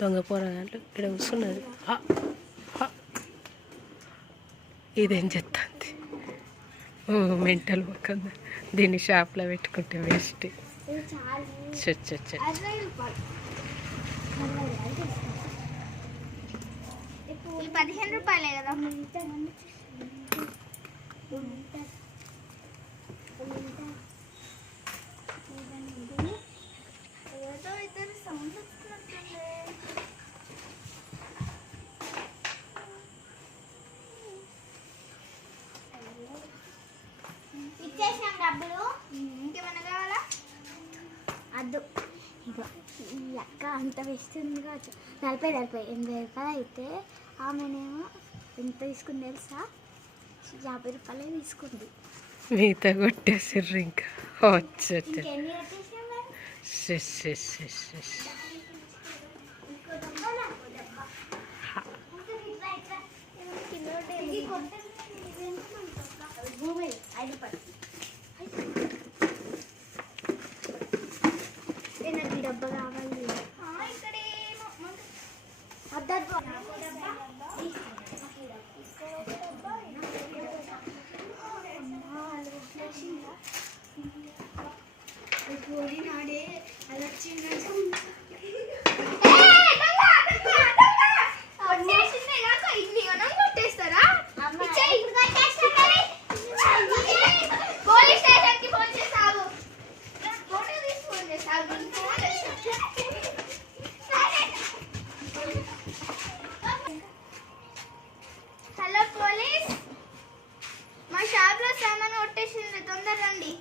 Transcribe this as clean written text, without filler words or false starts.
దొంగ పోరగాళ్ళు ఇక్కడ కూర్చున్నది. ఇదేం చెప్తుంది మెంటల్ మొక్క. దీన్ని షాప్లో పెట్టుకుంటే వేస్ట్. ఈ 15 రూపాయలే కదా. ఇచ్చేసాం డబ్బులు. ఇంకేమన్నా కావాలా? అద్దు. ఇగో ఈ అక్క అంత వేస్తుంది కావచ్చు. 40 80 రూపాయలు అయితే ఆమెనేమో ఎంత తీసుకుంది తెలుసా? 50 రూపాయలే తీసుకుంది. మిగతా కొట్టేసారు ఇంకా. డబ్బా కావాలి. నాడే అది వచ్చింది. కొట్టేస్తారా? పోలీస్ స్టేషన్ కి ఫోన్ చేస్తావు. ఫోటో తీసి ఫోన్ చేస్తావు. హలో పోలీస్, మా షాప్ లో సామాన్ కొట్టేసింది, తొందర రండి.